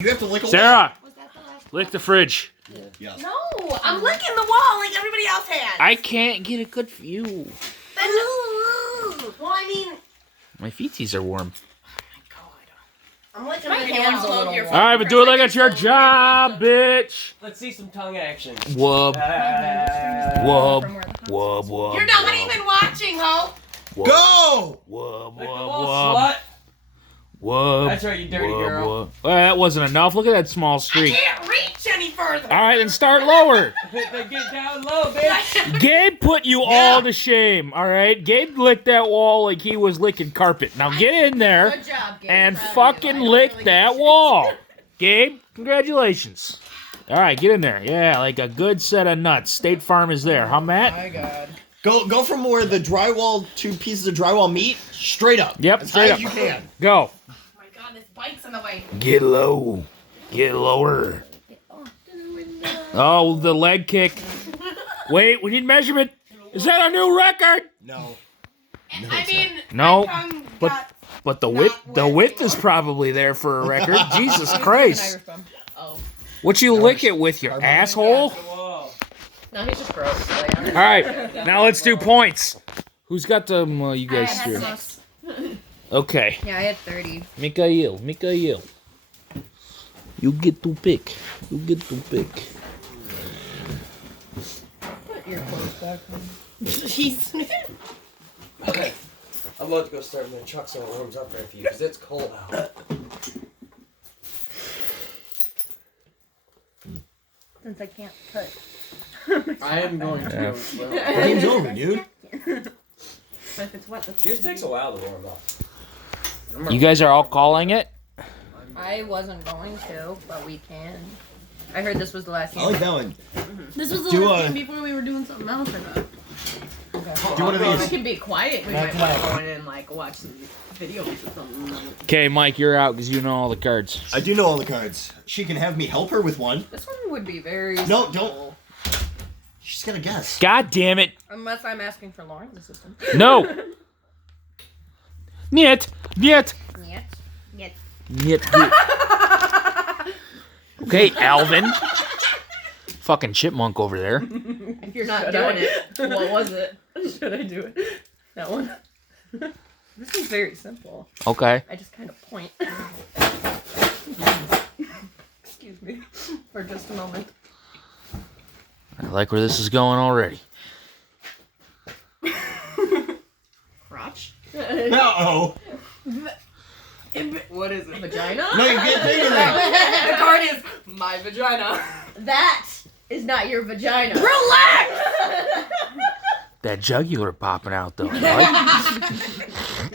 You have to lick a Sarah, lick the fridge. Yeah. Yes. No, I'm licking the wall like everybody else has. I can't get it good for you. Well, I mean... My feetsies are warm. I'm licking my hands a little more. All right, but do it like it's your job, bitch. Let's see some tongue action. Wub. Wub. Wub, wub. You're not even watching, ho. Wub. Go! Wub, Lick the wub, wall, wub. slut. Wub. That's right, you dirty wub, girl. wub. Well, that wasn't enough. Look at that small I streak. can't reach any further. All right, then start lower. Then get down low, bitch. Gabe put you all to shame, all right? Gabe licked that wall like he was licking carpet. Now get in there Good job, Gabe. and Proud of fucking you. I don't lick really that get wall. Gabe, congratulations. All right, get in there. Yeah, like a good set of nuts. State Farm is there. Huh, Matt? My God. Go from where the drywall, 2 pieces of drywall meet, straight up. Yep, as straight high up. as you can. Go. Oh my God, this bike's in the way. Get low. Get lower. Oh, the leg kick. Wait, we need measurement. Is that a new record? No. I mean, No, my tongue but- got But the Not width where is probably there for a record. Jesus Christ. Oh. What you lick it with, your asshole? Whoa. No, he's just gross. All right, now let's do points. Who's got them? You guys I here. had 6. Okay. Yeah, I had 30. Mikhail. You get to pick. Put your clothes back on. Jeez. Okay. I'm about to go start my truck so it warms up right for you, because it's cold out. Since I can't put. I am going to go as well. The game's over, dude. But if it's wet, that's Yours takes a while to warm up. You guys are all calling it? I wasn't going to, but we can. I heard this was the last I game. like that one. This was the Do last a- game before we were doing something else, I thought. Do one of We these. can be quiet. We Back might to want to back. go in and like watch some videos or something. Okay, Mike, you're out because you know all the cards. I do know all the cards. She can have me help her with one. This one would be very No, simple. don't. She's gonna guess. God damn it. Unless I'm asking for Lauren's assistance. No. Niet. Yet. Okay, Alvin. Fucking chipmunk over there. If you're not Should doing I? it. What was it? Should I do it? That one? This is very simple. Okay. I just kind of point. Excuse me. For just a moment. I like where this is going already. Crotch. Uh-oh. What is it? Vagina? No, you get bigger than. The card is my vagina. That is not your vagina. Relax! That jugular popping out though. Right?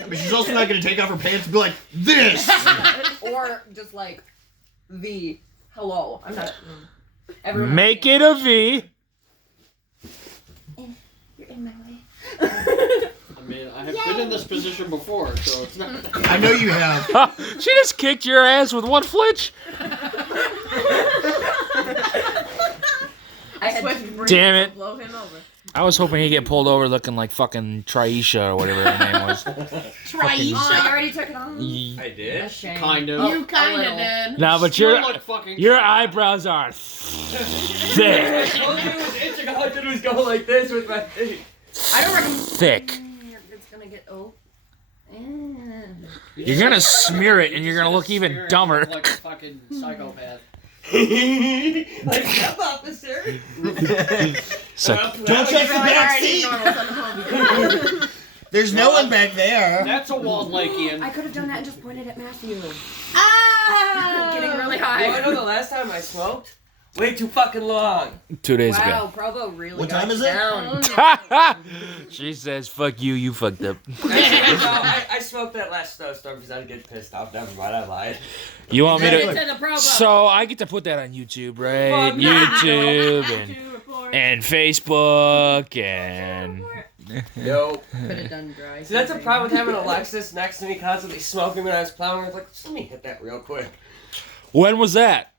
But she's also not gonna take off her pants and be like, this! Or just like V. Hello. I'm not. Everyone Make it a V. You're in my way. I mean, I have been in this position before, so it's not. I know you have. She just kicked your ass with one flitch. I had Damn it. Blow him over. I was hoping he'd get pulled over looking like fucking Triesha or whatever her name was. Oh, you already took it on? I did? A shame. Kind of. You kind little. of did. No, but Still your look fucking your trash. eyebrows are thick. All I did was itching. All I did was go like this with my feet. I don't recommend. Thick. It's gonna get You're gonna smear it and you're gonna look even Smear it, dumber. you look like a fucking psychopath. Like, step officer. So, Don't check the back seat! There's no one back there. That's a Walled Lakean. I could have done that and just pointed at Matthew. Ah! Getting really Well, I high. know the last time I smoked? Way too fucking long. 2 days Wow, Provo really What got time is you it? down. ago. She says, "Fuck you, you fucked up." No, I smoked that last snowstorm because I'd get pissed off. Never mind, I lied. You want me Get to? to the Provo. So I get to put that on YouTube, right? Fuck yeah. YouTube To report. and Facebook and. Nope. Could have done dry. See, that's a problem with having Alexis next to me constantly smoking when I was plowing. I was like, just let me hit that real quick. When was that?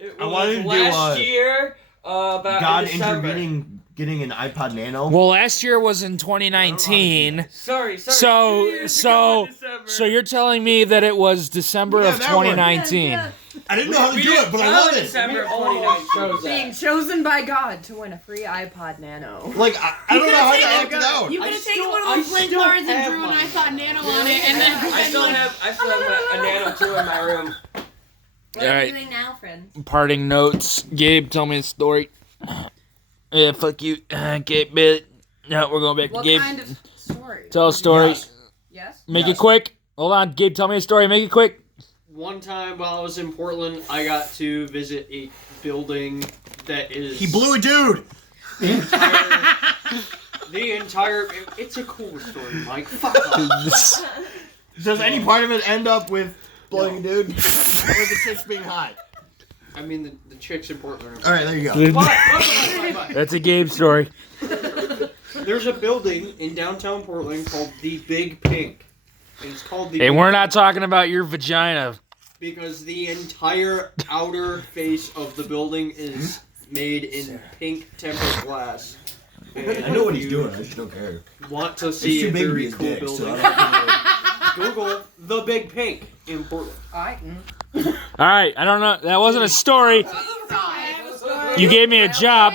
It I was wanted to do, last year, about God in December. intervening, getting an iPod Nano. Well, last year was in 2019. Sorry. 2 So, years ago in December. so you're telling me that it was December Yeah, of that one. 2019. Yeah, I didn't know how to do it, but I love it. December of 2019. Being chosen by God to win a free iPod Nano. Like, I don't know how to act it out. You could have taken one of those blank cards and drew an iPod Nano on it, and then I still have a Nano 2 in my room. What are you doing now, friends? Parting notes. Gabe, tell me a story. Yeah, fuck you. Gabe, Billy. No, we're going back to What Gabe. kind of story? Tell a story. Yes. Yes? Make Yes. it quick. Hold on, Gabe, tell me a story. Make it quick. One time while I was in Portland, I got to visit a building that is He blew a dude. the entire. It's a cool story, Mike. Fuck off. Does any part of it end up with blowing a dude? Or the chicks being hot? I mean, the chicks in Portland. Alright, there you go. But That's a Gabe story. there's a building in downtown Portland called the Big Pink. And it's called the. Hey, Big we're not talking about your vagina. Because the entire outer face of the building is made in pink tempered glass. And I know what he's you doing. I just don't care. Want to see a too big to be very his cool dick, building? so I Google the Big Pink in Portland. All right, I don't know. That wasn't a story. You gave me a job.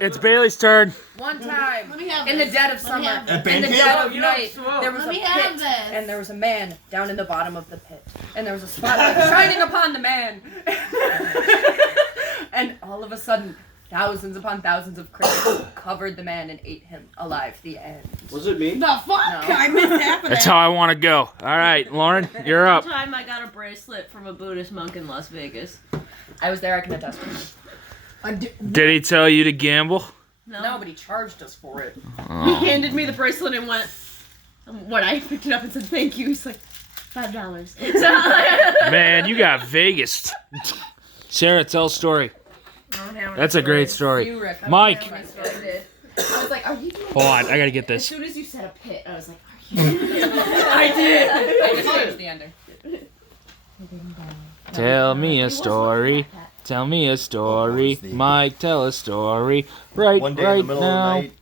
It's Bailey's turn. One time, Let me have in the this. dead of Let me summer, have At in band the camp? dead of night, there was Let a me have pit, this. and there was a man down in the bottom of the pit, and there was a spotlight shining upon the man, and all of a sudden, thousands upon thousands of crickets covered the man and ate him alive. The end. Was it me? The fuck? No. I missed half of That's that. how I want to go. All right, Lauren, you're up. One time I got a bracelet from a Buddhist monk in Las Vegas. I was there. I can attest to it. Did he tell you to gamble? No. Nobody charged us for it. He handed me the bracelet and went. When I picked it up and said thank you, he's like, $5. Man, you got Vegas. Sarah, tell a story. That's a great story. You, Rick. Mike. I was like, are you doing Hold on, I gotta get As this. soon as you said a pit, I was like, are you I did. I just changed the ending. Tell me a story. Tell me a story. Mike, tell a story. Right, One day right in the middle now. of the night,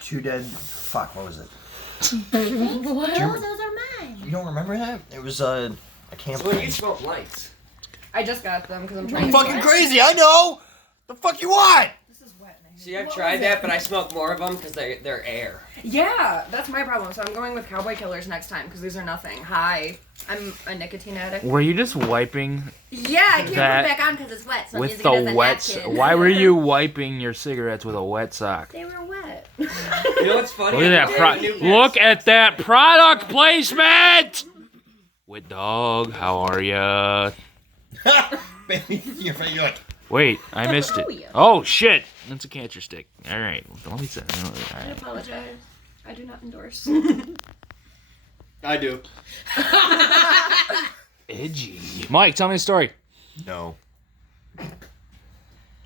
2 dead. Fuck, what was it? What? Do you- Those are mine. You don't remember that? It was a camp. So when you smoke lights. I just got them because I'm trying I'm to. fucking crazy. I know. The fuck you want? This is wet. and I hate See, it. I've tried that, but I smoke more of them because they're air. Yeah, that's my problem. So I'm going with Cowboy Killers next time because these are nothing. Hi, I'm a nicotine addict. Were you just wiping Yeah, I can't That- put it back on because it's wet. So I'm with using it as the a wet? napkin. Why were you wiping your cigarettes with a wet sock? They were wet. You know what's funny? Look at that! Look at that product placement. With dog, how are ya? You're like, Wait, I missed it. Oh, yeah. Oh shit! That's a catcher stick. All right, let me say. All I right. apologize. I do not endorse. I do. Edgy. Mike, tell me a story. no.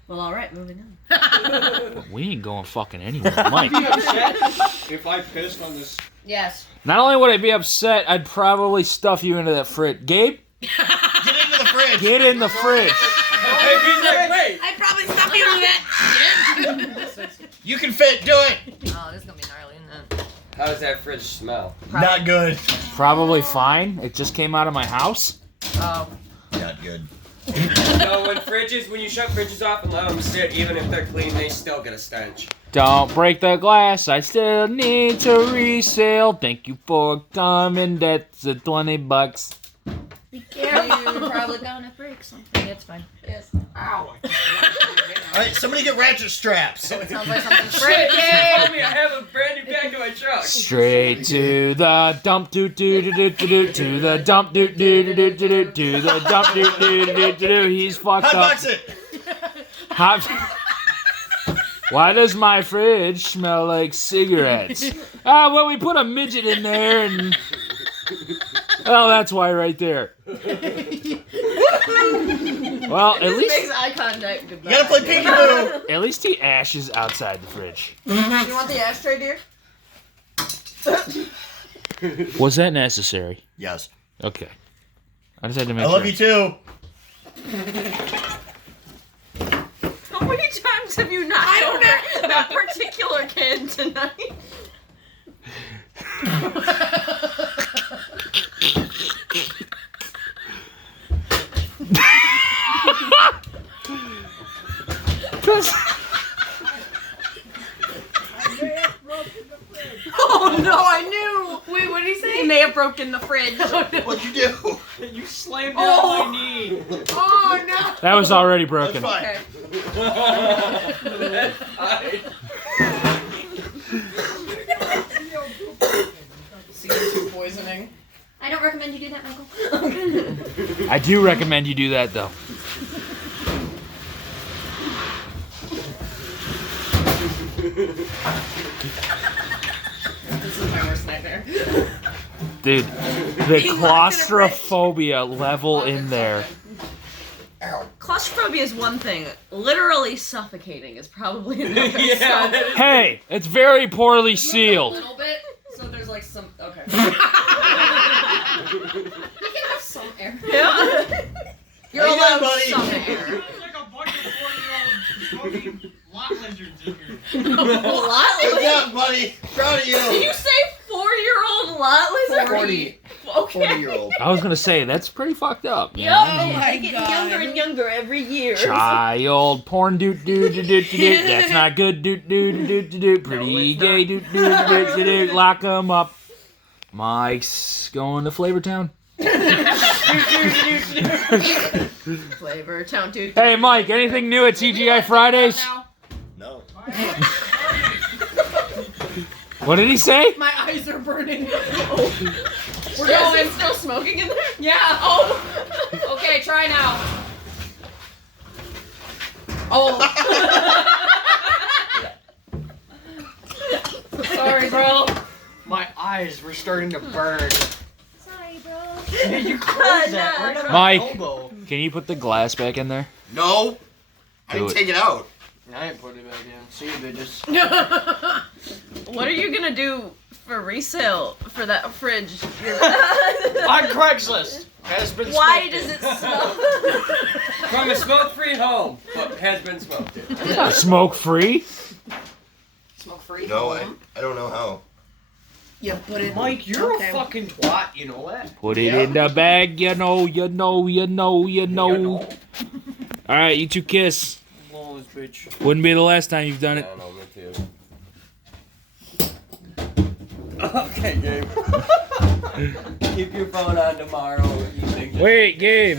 Well, alright, moving on. We ain't going fucking anywhere, Mike. Be upset if I pissed on this. Yes. Not only would I be upset, I'd probably stuff you into that fridge. Gabe, Get into the fridge. get in the fridge. He's like, wait. I'd probably stop you with that. You can fit. Do it. Oh, this is gonna be gnarly, isn't it? How does that fridge smell? Not good. Probably fine. It just came out of my house. Oh. Not good. No, when you shut fridges off and let them sit, even if they're clean, they still get a stench. Don't break the glass. I still need to resale. Thank you for coming. That's a $20. You're probably gonna break something. It's fine. Yes. All right, somebody get ratchet straps. Sounds like something Shit, you freaky. told me I have a brand new bag in my truck. Straight to the dump doo doo doo doo doo doo, to the dump doo doo doo doo doo doo, to the dump doo doo doo doo doo. He's fucked up. Hotbox it. Hot. Why does my fridge smell like cigarettes? Ah, well, we put a midget in there and. Oh, that's why right there. Well, at Makes least eye contact. Goodbye. You gotta play peekaboo. at least the ash is outside the fridge. You want the ashtray, dear? Was that necessary? Yes. Okay. I just had to make I sure. love you too. How many times have you not told her that particular kid tonight? Oh no, I knew. Wait, what did he He say? may have broken the fridge. What'd you do? You slammed it on my knee. Oh no. That was already That's broken. fine. CO2 poisoning. I don't recommend you do that, Michael. I do recommend you do that though. This is my worst nightmare. Dude, the claustrophobia level in there. Claustrophobia is one thing. Literally suffocating is probably another. Yeah. So- Hey, it's very poorly A sealed. little bit. So there's like some. Okay. You can have some air. Yeah. You're How you allowed doing, buddy? some air. There's like a bunch of 4-year-old smoking lot lizards in here. Good job, buddy. Proud of Did you. you say 4-year-old lot lizard? 40. Okay. 40-year-old. I was gonna say that's pretty fucked up. You Yep. know? Oh my They get God. younger and younger every year. Child porn doot doot doot doot doot. That's not good doot doot doot doot doot. Pretty gay doot doot doot doot doot. Lock 'em up. Mike's going to Flavortown. Flavor Town dude. Hey Mike, anything new at TGI Fridays? No. What did he say? My eyes are burning. We're going. Still smoking in there? Yeah. Oh. Okay, try now. Oh. Sorry, bro. My eyes were starting to burn. Sorry, bro. Yeah, you closed that right on Mike. my elbow. Can you put the glass back in there? No. I Do didn't it. take it out. I ain't put it back in. See you bitches. What are you gonna do for resale for that fridge? On Craigslist. Has been Why smoked does in. it smell? From a smoke-free home, but has been smoked in. It's not smoke free. Smoke free. No, I don't know how. You put it. Mike, you're Okay. a fucking twat, you know that? Put it in the bag, you know, you know, you know, you know. All right, you two kiss. Blow this bitch. Wouldn't be the last time you've done I it. don't know, me too. Okay, Gabe. Keep your phone on tomorrow. You think Wait, Gabe,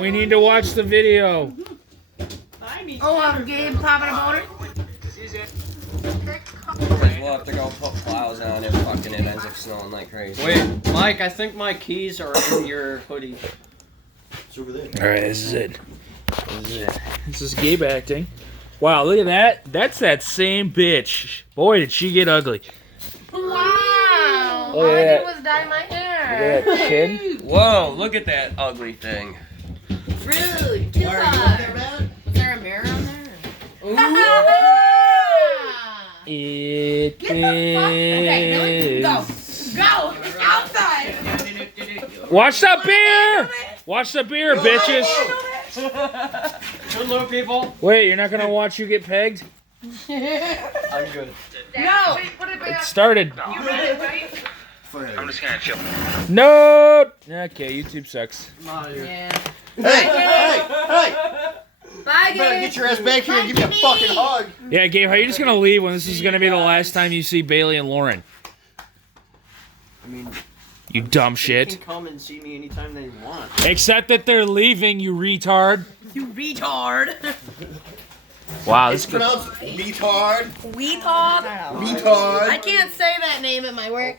we need to watch the video. Oh, Gabe popping a boner. we'll have to go put plows on it, fucking it ends up snowing like crazy. Wait, Mike, I think my keys are in your hoodie. It's over there. All right, this is it. This is Gabe acting. Wow, look at that. That's that same bitch. Boy, did she get ugly. Wow. Oh, All I yeah. did was dye my Look hair. at that chin. Whoa, look at that ugly thing. Rude. Too Are you hard. there, man? Was there a mirror on there? It Get the fuck. Okay, Billy, go. is. Go. Outside. Watch the beer! Watch the beer, bitches! Good little people. Wait, you're not gonna watch you get pegged? I'm good. No. Wait, put it It back. started. You read it, right? I'm just gonna chill. No! Okay, YouTube sucks. Yeah. Hey, hey, hey! Bye, You better Gabe. get your ass back here and give me a Bye, fucking Jimmy. hug. Yeah, Gabe, how are you just gonna leave when this is gonna be the last time you see Bailey and Lauren? I mean, You dumb they shit. can come and see me anytime they want. Except that they're leaving, you retard. You retard. Wow, It's this could. pronounced retard. Retard. I Retard. can't say that name at my work.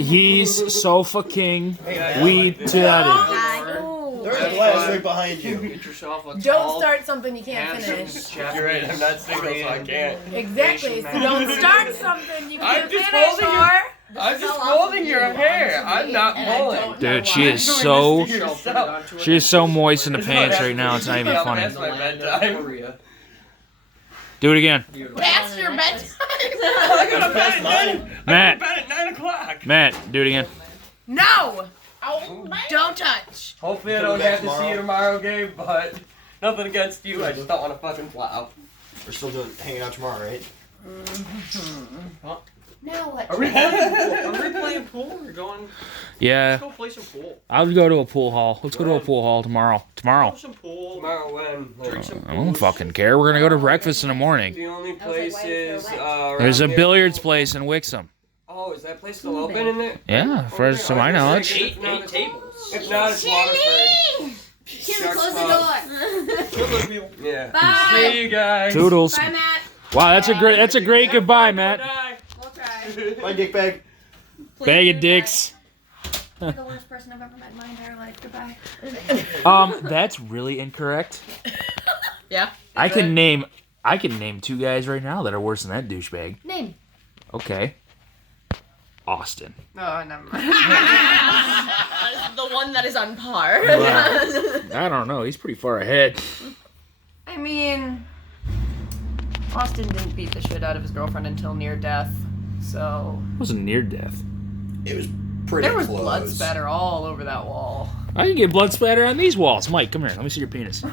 He's so fucking retarded. Ooh. There's a glass right behind you. Get yourself a Don't tall, start something you can't handsome finish. Japanese You're right, I'm not single, so I can't. Exactly. So don't start something you I'm can't just finish, holding or I'm just holding your hair. I'm not pulling. Dude, she is so. yourself. She is so moist in the pants right now. It's not even funny. That's my bedtime. Do it again, past your bedtime. That's mine. Matt. Bed at 9 o'clock. Matt, do it again. No. Oh, don't touch. Hopefully I don't have to see you tomorrow, Gabe, but nothing against you. I just don't want to fucking plow. We're still hanging out tomorrow, right? Now what? Are we playing pool? We're going. Yeah, Let's go play some pool. I'll go to a pool hall. Let's go to a pool hall tomorrow. Play some pool. Tomorrow when? Drink some I don't fucking care. We're gonna go to breakfast in the morning. The only I was like, place why is is. there There's a around here. billiards place in Wixom. Oh, is that place still open in there? Yeah, first to my knowledge. Eight tables. If not, it's Waterford. Kim, close the door. Yeah. Bye. See you guys. Toodles. Bye, Matt. Wow, that's a great goodbye, Matt. We'll try. My dick bag. Bag of dicks. You're the worst person I've ever met in my entire life. Goodbye. That's really incorrect. Yeah. I can name 2 guys right now that are worse than that douchebag. Name. Okay. Austin. Oh, never mind. The one that is on par. Wow. I don't know. He's pretty far ahead. I mean, Austin didn't beat the shit out of his girlfriend until near death, so It wasn't near death. It was pretty there was close. blood spatter all over that wall. I can get blood splatter on these walls. Mike, come here. Let me see your penis. All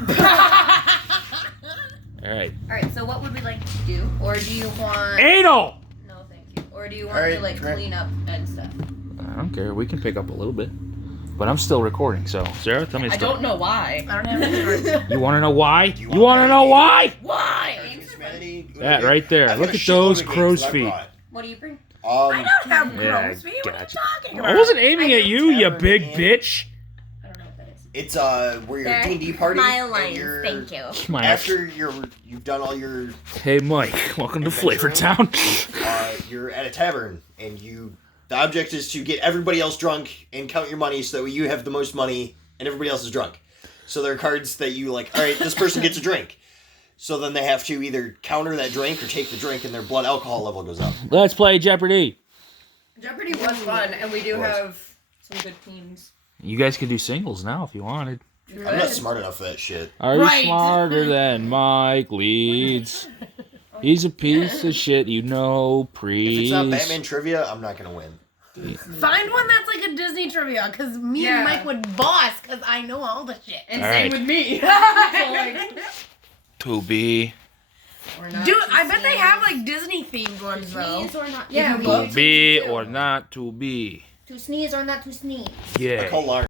right. Alright, so what would we like to do? Or do you want... Anal! No, thank you. Or do you want Alright, to, like, Trent. clean up and stuff? I don't care. We can pick up a little bit. But I'm still recording, so Sarah, tell me a I story. don't know why. I don't have any... You want to know why? Do You you want to want know my- why? Why? That right there. I've Look got a at those shitload of games crow's that I feet. brought. What do you bring? I don't have Yeah, crow's feet. What are you gotcha. talking I about? wasn't aiming at you, you Tavern big and- bitch. I don't know what that is. It's where your D&D party and you're My after you've done all your Hey, Mike. Welcome to Flavor Town. you're at a tavern and the object is to get everybody else drunk and count your money so that way you have the most money and everybody else is drunk. So there are cards that you like, all right, this person gets a drink. So then they have to either counter that drink or take the drink and their blood alcohol level goes up. Let's play Jeopardy. Jeopardy was fun, and we do have some good teams. You guys could do singles now if you wanted. I'm not smart enough for that shit. Are you Right. smarter than Mike Leeds? He's a piece of shit, you know, If please. it's not Batman trivia, I'm not going to win. Find one that's like a Disney trivia, because me Yeah. and Mike would boss, because I know all the shit. And All same right. with me. So, like, To be. we're not Dude, too I bet they serious. have like Disney themed ones though. Sneeze or not? Yeah, to To be or not to be. To sneeze or not to sneeze? Yeah. I call Lauren.